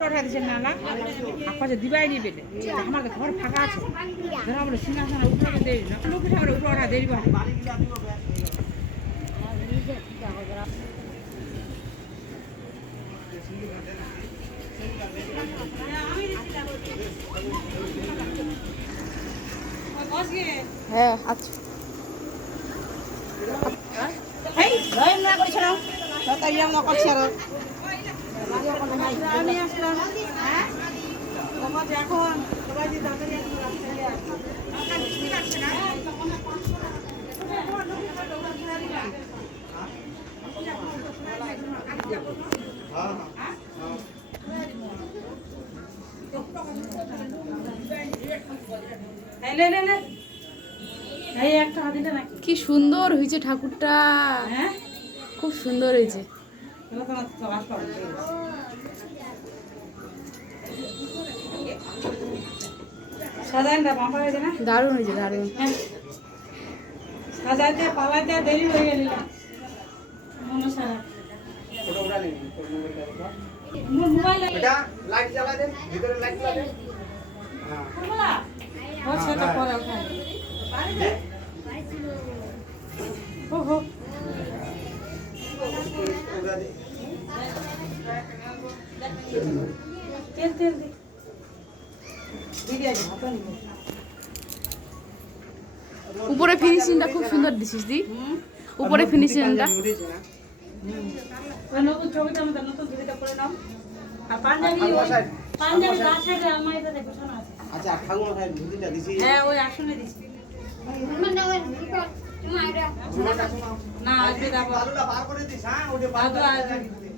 উঠা দিচ্ছেন না না আপনার দিবাই নিয়ে পেলে আমার ঘর ফাঁকা আছে। আমরা সিংহাসন উপরে দেরি না। লোক ঠাকুর উপরে হয় হ্যাঁ আচ্ছা। কি সুন্দর হয়েছে ঠাকুরটা। হ্যাঁ? খুব সুন্দর হয়েছে দারুণ হয়েছে দারুণ। হ্যাঁ। সাজাইতে পালাইতে দেরি হয়ে গেল। মোবাইল লাইট জ্বালা দেন ভিতরে লাইট জ্বালা দেন হ্যাঁ। তেল তেল দে। দিদি হাতে নিব। উপরে ফিনিশিংটা খুব সুন্দর দিছিস দি। উপরে ফিনিশিংটা উঠেছে না ওই নতুন ছবিটা আমাদের নতুন ছবিটা করে নাও। আর পাঞ্জাবি পাঞ্জাবি তার সাইডে দেখো শোনা আছে। আচ্ছা ঠাকুমা সাহেব ধুতিটা দিছি হ্যাঁ ওই আসনে দিছি। না আসবে তারপর আলুটা বার করে দিস হ্যাঁ? ওটা বার করে দিস।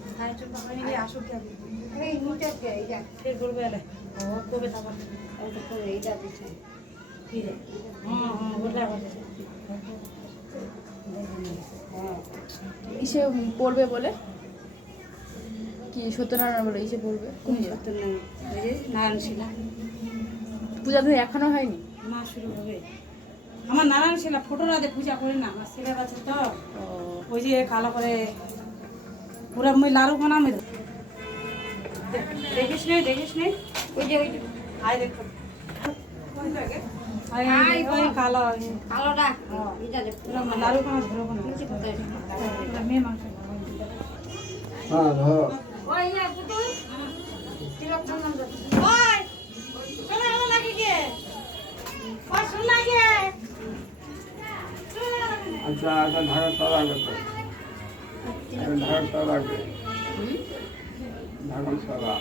ইসে পড়বে বলে? কি সত্যনারায়ণ বলে, ইসে পড়বে? কোন? নারায়ণ শিলা পূজা তো এখনও হয়নি? মা শুরু হবে আমার নারায়ণ শিলা ফটোটা দিয়ে পূজা করি না, আমার ছেলে আছে তো। ওই যে কালো করে পুরো মুই লাড়ু বানামে দেখিস নে দেখিস নে? ওই যে ওই আয় দেখো। হ্যাঁ ইয়া চলে আচ্ছা আচ্ছা ঢাকা সব আগে তো ঢাকা আগে। ঢাকা